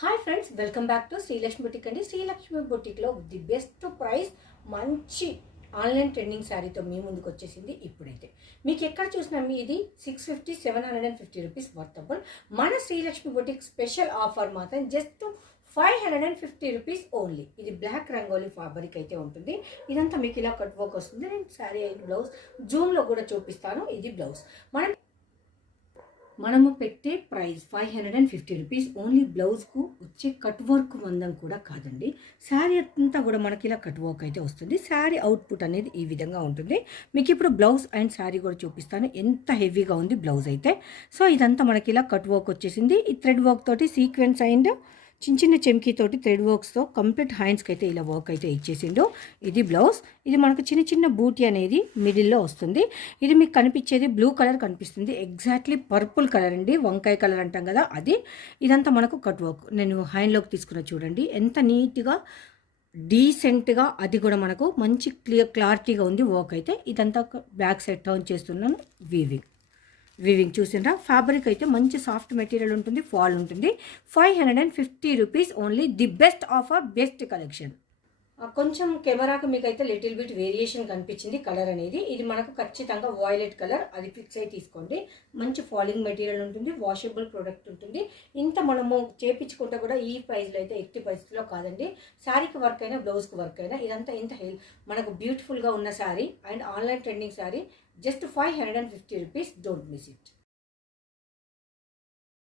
Hi friends, welcome back to Srilakshmi boutique అండి. Srilakshmi బుటిక్లో the best price మంచి online trending శారీతో మీ ముందుకు వచ్చేసింది. ఇప్పుడైతే మీకు ఎక్కడ చూసినా ఇది 650 750 రూపీస్ వర్తబుల్. మన శ్రీలక్ష్మి బుటిక్ స్పెషల్ ఆఫర్ మాత్రం జస్ట్ 550 రూపీస్ ఓన్లీ. ఇది బ్లాక్ రంగోలీ ఫ్యాబ్రిక్ అయితే ఉంటుంది. ఇదంతా మీకు ఇలా కట్ వర్క్ వస్తుంది. నేను శారీ అయిన బ్లౌజ్ జూమ్లో కూడా చూపిస్తాను. ఇది బ్లౌజ్ మనము పెట్టే ప్రైస్ 550 రూపీస్ ఓన్లీ. బ్లౌజ్కు వచ్చే కట్ వర్క్ మందం కూడా కాదండి. శారీ అంతా కూడా మనకి ఇలా కట్ వర్క్ అయితే వస్తుంది. శారీ అవుట్పుట్ అనేది ఈ విధంగా ఉంటుంది. మీకు ఇప్పుడు బ్లౌజ్ అండ్ శారీ కూడా చూపిస్తాను. ఎంత హెవీగా ఉంది బ్లౌజ్ అయితే. సో ఇదంతా మనకి ఇలా కట్ వర్క్ వచ్చేసింది. ఈ థ్రెడ్ వర్క్ తోటి సీక్వెన్స్ అండ్ చిన్న చిన్న చెమ్కీతోటి థ్రెడ్ వర్క్స్తో కంప్లీట్ హ్యాండ్స్కి అయితే ఇలా వర్క్ అయితే ఇచ్చేసిండు. ఇది బ్లౌజ్. ఇది మనకు చిన్న చిన్న బూటీ అనేది మిడిల్లో వస్తుంది. ఇది మీకు కనిపించేది బ్లూ కలర్ కనిపిస్తుంది. ఎగ్జాక్ట్లీ పర్పుల్ కలర్ అండి, వంకాయ కలర్ అంటాం కదా అది. ఇదంతా మనకు కట్ వర్క్. నేను హ్యాండ్లోకి తీసుకున్న చూడండి ఎంత నీట్గా డీసెంట్గా, అది కూడా మనకు మంచి క్లారిటీగా ఉంది వర్క్ అయితే. ఇదంతా బ్యాక్ సైడ్ టర్న్ చేస్తున్నాను. వీవింగ్ చూసిండ్రా. ఫ్యాబ్రిక్ అయితే మంచి సాఫ్ట్ మెటీరియల్ ఉంటుంది, ఫాల్ ఉంటుంది. 550 rupees only. The best offer, best collection. కొంచెం కెమెరాకు మీకు అయితే లిటిల్ బిట్ వేరియేషన్ కనిపించింది కలర్ అనేది. ఇది మనకు ఖచ్చితంగా వాయిలెట్ కలర్, అది ఫిక్స్ అయి తీసుకోండి. మంచి ఫాలింగ్ మెటీరియల్ ఉంటుంది, వాషబుల్ ప్రోడక్ట్ ఉంటుంది. ఇంత మనము చేపించుకుంటే కూడా ఈ ప్రైస్లో అయితే ఎట్టి పరిస్థితిలో కాదండి. శారీకి వర్క్ అయినా బ్లౌజ్కి వర్క్ అయినా ఇదంతా ఇంత మనకు బ్యూటిఫుల్గా ఉన్న sari and online trending sari just 550 rupees. Don't miss it.